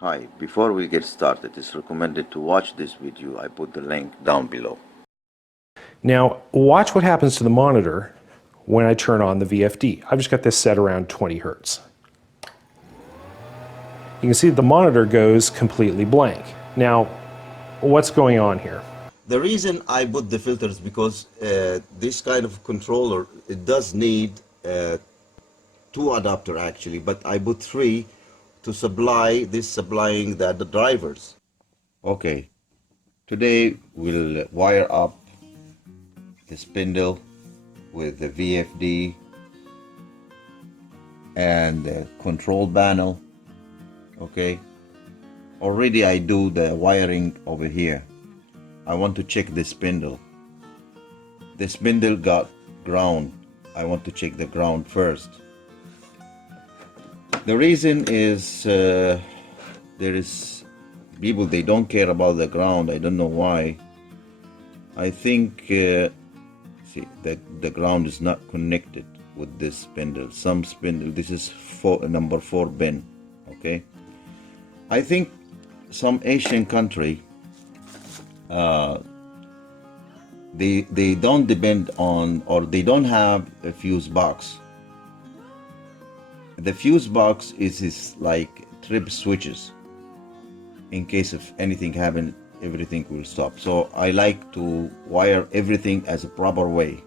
Hi, before we get started, it's recommended to watch this video. I put the link down below. Now, watch what happens to the monitor when I turn on the VFD. I've just got this set around 20 Hertz. You can see that the monitor goes completely blank. Now, what's going on here? The reason I put the filters because this kind of controller, it does need two adapter actually, but I put three to supplying the drivers. Okay, today we'll wire up the spindle with the VFD and the control panel. Okay, already I do the wiring over here. I want to check the spindle. The spindle got ground. I want to check the ground first. The reason is there is people, they don't care about the ground. I don't know why. I think see that the ground is not connected with this spindle. Some spindle, this is number 4 pin. Okay, I think some Asian country they don't depend on, or they don't have a fuse box. The fuse box is like trip switches. In case of anything happen, everything will stop. So I like to wire everything as a proper way.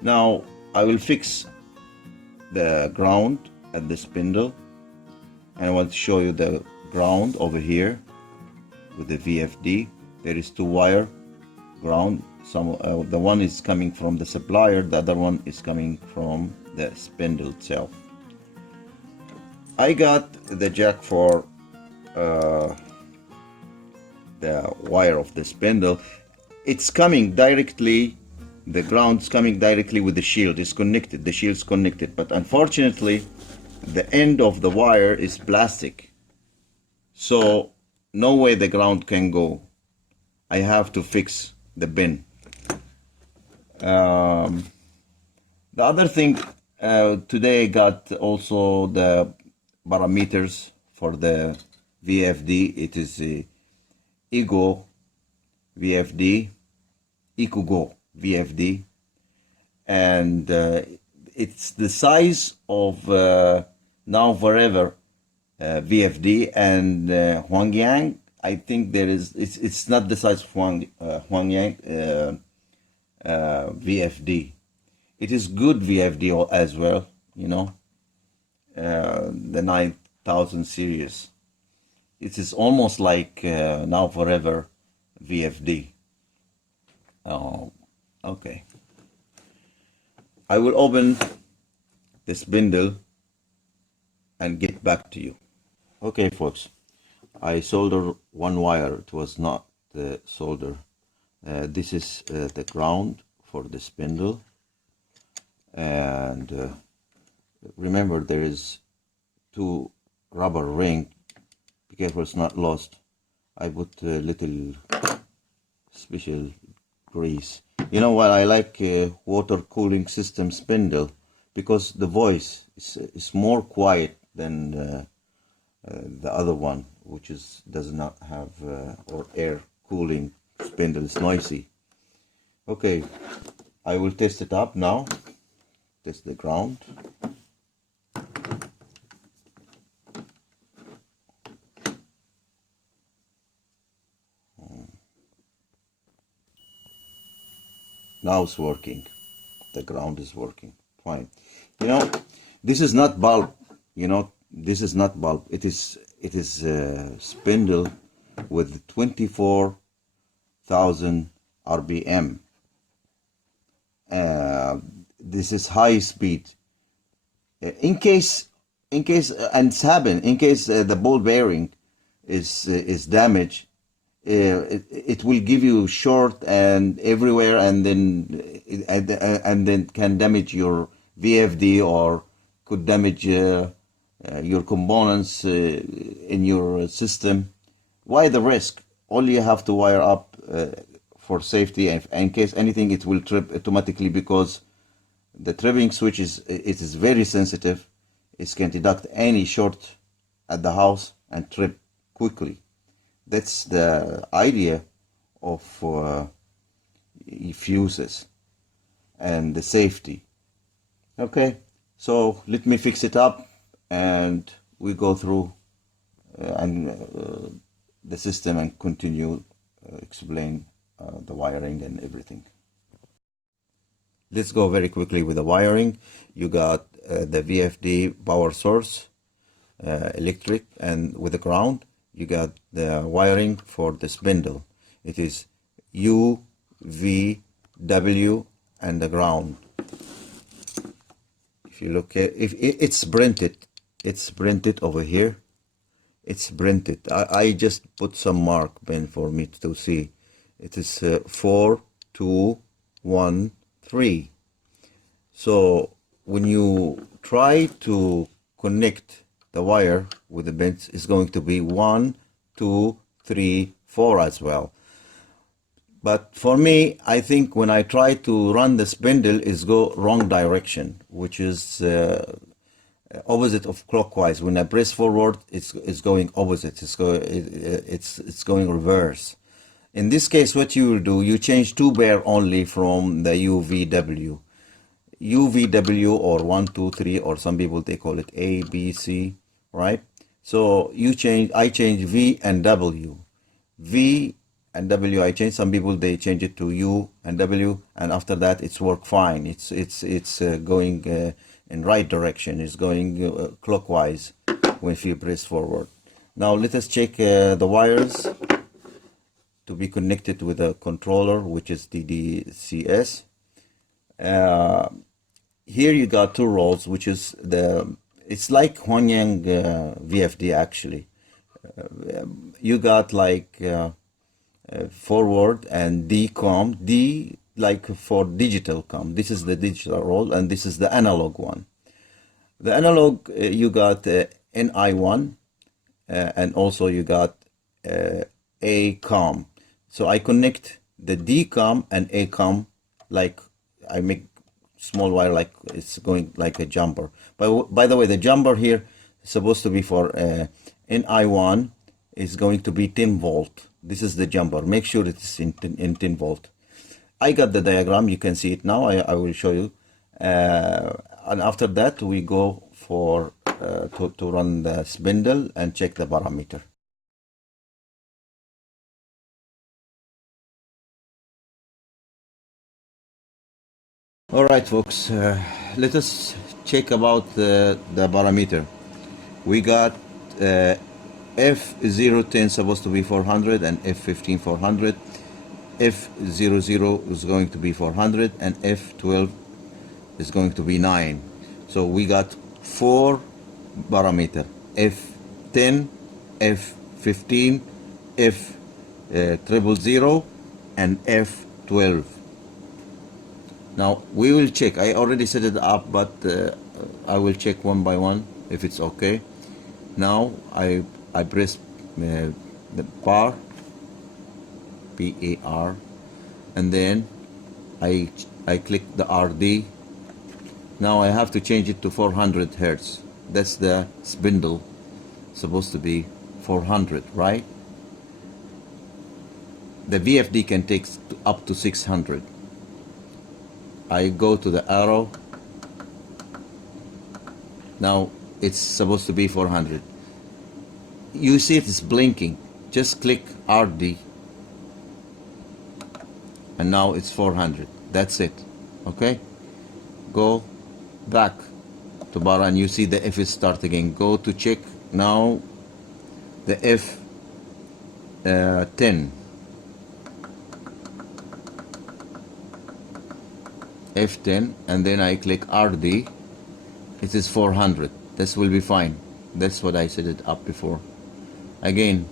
Now I will fix the ground at the spindle, and I want to show you the ground over here with the VFD. There is 2 wire ground. The one is coming from the supplier, the other one is coming from the spindle itself. I got the jack for the wire of the spindle. It's coming directly, the ground's coming directly with the shield. It's connected, the shield's connected, but unfortunately the end of the wire is plastic, so no way the ground can go. I have to fix the pin. The other thing, today I got also the parameters for the VFD. It is a ECOGOO VFD, ECOGOO VFD, and it's the size of Now Forever VFD and Huangyang. I think there is, it's not the size of Huangyang VFD. It is good VFD as well, you know, the 9000 series. It is almost like Now Forever VFD. Oh, okay. I will open the spindle and get back to you. Okay, folks. I soldered one wire. It was not the solder. This is the ground for the spindle, and remember there is 2 rubber ring. Be careful it's not lost. I put a little special grease. You know what, I like water cooling system spindle because the voice is more quiet than the other one, which does not have or air cooling spindle. Is noisy. Okay, I will test it up now. Test the ground. Now it's working. The ground is working fine. You know, this is not bulb. You know, this is not bulb. It is spindle with 24,000 RPM. This is high speed. In case and it's happened, in case the ball bearing is damaged, it will give you short and everywhere, and then can damage your VFD, or could damage your components in your system. Why the risk? Only you have to wire up for safety, and in case anything, it will trip automatically, because the tripping switch is very sensitive. It can deduct any short at the house and trip quickly. That's the idea of fuses and the safety. Okay, so let me fix it up and we go through the system and continue explain the wiring and everything. Let's go very quickly with the wiring. You got the VFD power source, electric, and with the ground. You got the wiring for the spindle. It is U, V, W, and the ground. If you look at, if it's printed over here. It's printed. I just put some mark pen for me to see. It is 4, 2, 1, 3. So when you try to connect the wire with the bends, it's going to be 1, 2, 3, 4 as well. But for me, I think when I try to run the spindle, it's go wrong direction, which is opposite of clockwise. When I press forward, it's going opposite. It's going reverse. In this case, what you will do, you change 2 pair only from the UVW. UVW or 1, 2, 3, or some people they call it A, B, C, right? So I change V and W. V and W I change. Some people they change it to U and W, and after that it's work fine. It's going in right direction. It's going clockwise when you press forward. Now let us check the wires to be connected with a controller, which is DDCS. Here you got 2 rolls, which is it's like Honyang VFD actually. You got like forward and D COM, D like for digital COM. This is the digital roll and this is the analog one. The analog you got NI1 and also you got A COM. So I connect the D COM and A COM, like I make small wire like it's going like a jumper. But by the way, the jumper here is supposed to be for NI1 is going to be 10 volt. This is the jumper. Make sure it's in 10 volt. I got the diagram. You can see it now. I will show you. And after that, we go for to run the spindle and check the parameter. All right, folks. Let us check about the parameter. We got F010 supposed to be 400 and F15 400. F00 is going to be 400 and F12 is going to be 9. So we got 4 parameter: F10, F15, F000, and F12. Now we will check. I already set it up, but I will check one by one if it's okay. Now I press the bar, PAR, and then I click the RD. Now I have to change it to 400 Hertz. That's the spindle, supposed to be 400, right? The VFD can take up to 600. I go to the arrow. Now it's supposed to be 400. You see it's blinking. Just click RD. And now it's 400. That's it. Okay? Go back to bar and you see the F is start again. Go to check now the F10. F10, and then I click RD. It is 400. This will be fine. That's what I set it up before. Again,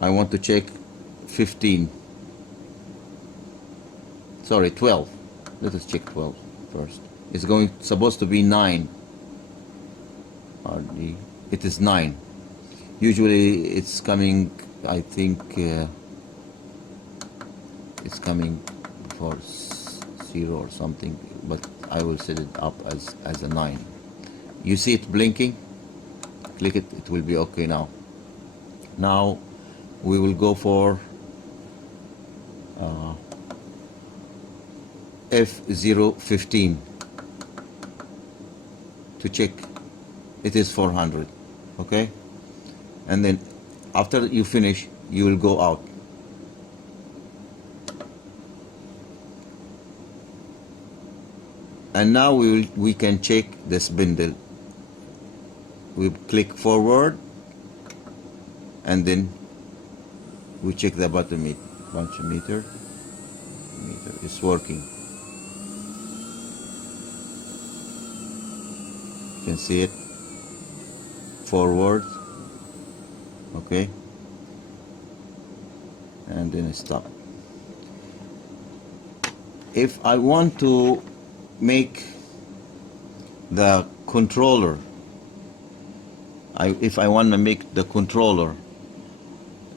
I want to check 15. Sorry, 12. Let us check 12 first. It's supposed to be 9. RD. It is 9. Usually it's coming, I think it's coming for 0 or something, but I will set it up as a 9. You see it blinking? click it, it will be okay now. Now we will go for F015 to check it is 400. Okay, and then after you finish, you will go out. And now we can check the spindle. We click forward, and then we check the bottom meter. It's working. You can see it. Forward. Okay. And then stop. If I want to make the controller, if I want to make the controller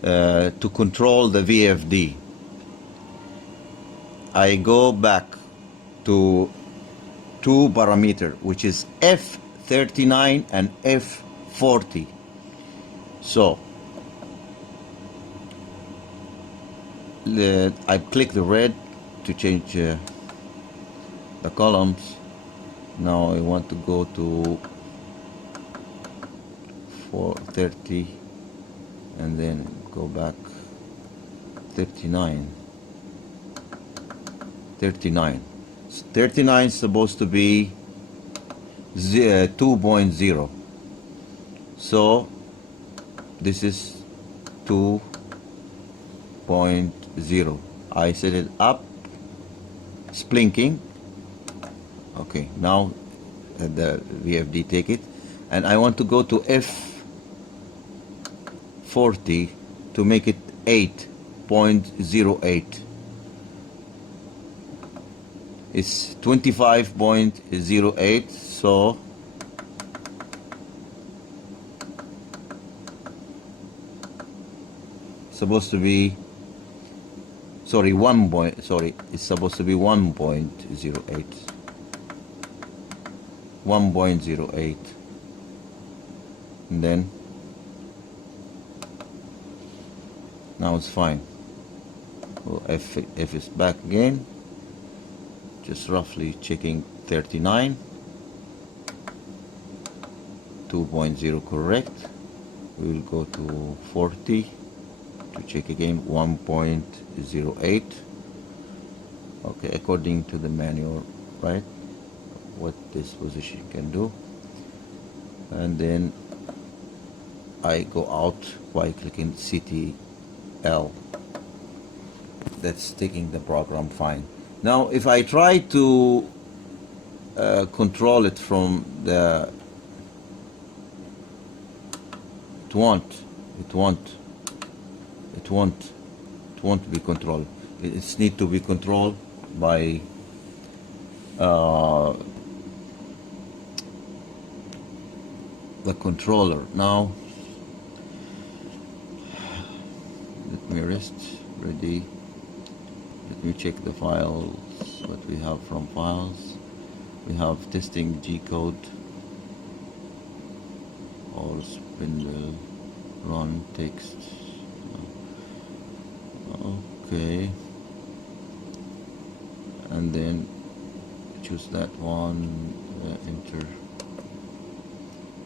to control the VFD, I go back to two parameter, which is F39 and F40. So I click the red to change the columns. Now I want to go to 430 and then go back 39. 39 is supposed to be 2.0, so this is 2.0. I set it up, it's blinking. Okay, now the VFD take it, and I want to go to F40 to make it 8.08. It's 25.08, so supposed to be, sorry, it's supposed to be 1.08. 1.08, and then now it's fine. Well, F is back again, just roughly checking 39, 2.0 correct. We will go to 40 to check again, 1.08. okay, according to the manual, right, what this position can do. And then I go out by clicking CTL. That's taking the program fine. Now if I try to control it from the, it won't be controlled. It's need to be controlled by the controller. Now let me rest. Ready. Let me check the files, what we have from files. We have testing G code, or spindle, run text. Okay, and then choose that one, enter.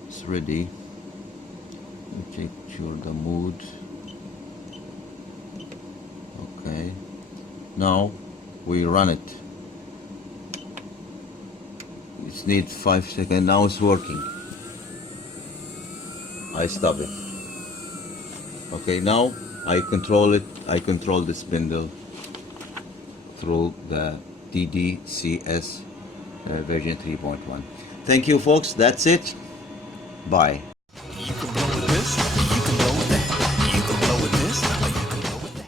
It's ready. Check sure the mood. Okay, now we run it. It needs 5 seconds. Now it's working. I stop it. Okay, now I control it. I control the spindle through the DDCS version 3.1. Thank you, folks. That's it. Bye.